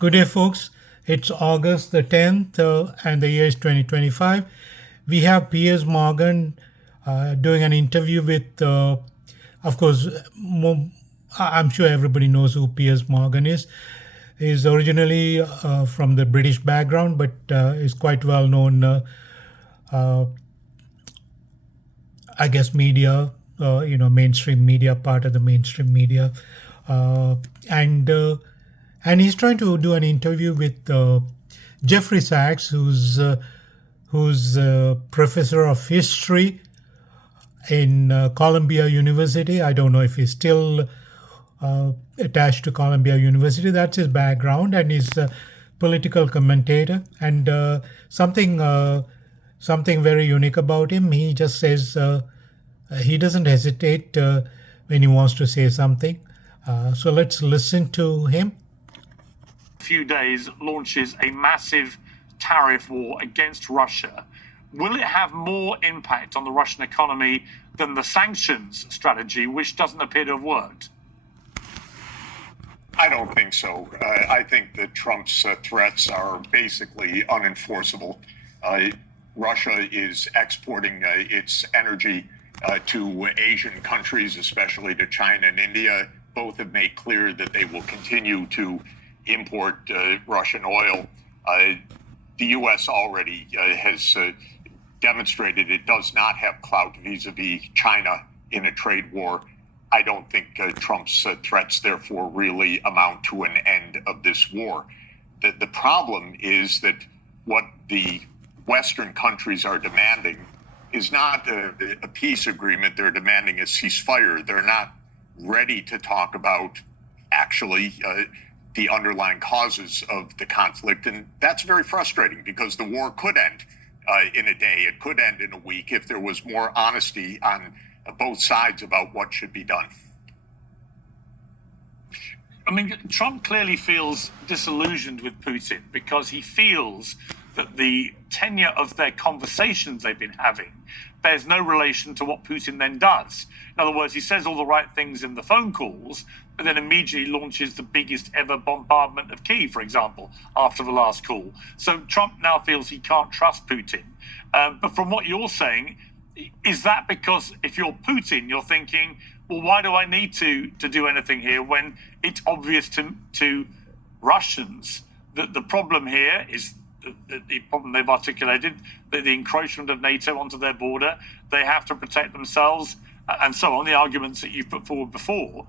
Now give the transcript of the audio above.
Good day, folks. It's August the 10th, and the year is 2025. We have Piers Morgan doing an interview with, of course, I'm sure everybody knows who Piers Morgan is. He's originally from the British background, but is quite well known, I guess, media, mainstream media, part of the mainstream media. Uh, and and he's trying to do an interview with Jeffrey Sachs, who's professor of history in Columbia University. I don't know if he's still attached to Columbia University. That's his background, and he's a political commentator. And something very unique about him. He just says he doesn't hesitate when he wants to say something. So let's listen to him. Few days launches a massive tariff war against Russia. Will it have more impact on the Russian economy than the sanctions strategy, which doesn't appear to have worked? I don't think so. I think that Trump's threats are basically unenforceable. Russia is exporting its energy to Asian countries, especially to China and India. Both have made clear that they will continue to import Russian oil. The U.S. already has demonstrated it does not have clout vis-a-vis China in a trade war. I don't think Trump's threats, therefore, really amount to an end of this war. The problem is that what the Western countries are demanding is not a peace agreement. They're demanding a ceasefire. They're not ready to talk about actually the underlying causes of the conflict. And that's very frustrating because the war could end in a day. It could end in a week if there was more honesty on both sides about what should be done. I mean, Trump clearly feels disillusioned with Putin because he feels that the tenure of their conversations they've been having bears no relation to what Putin then does. In other words, he says all the right things in the phone calls, but then immediately launches the biggest ever bombardment of Kyiv, for example, after the last call. So Trump now feels he can't trust Putin. But from what you're saying, is that because if you're Putin, you're thinking, well, why do I need to do anything here when it's obvious to Russians that the problem here is the problem they've articulated, the encroachment of NATO onto their border, they have to protect themselves, and so on, the arguments that you've put forward before.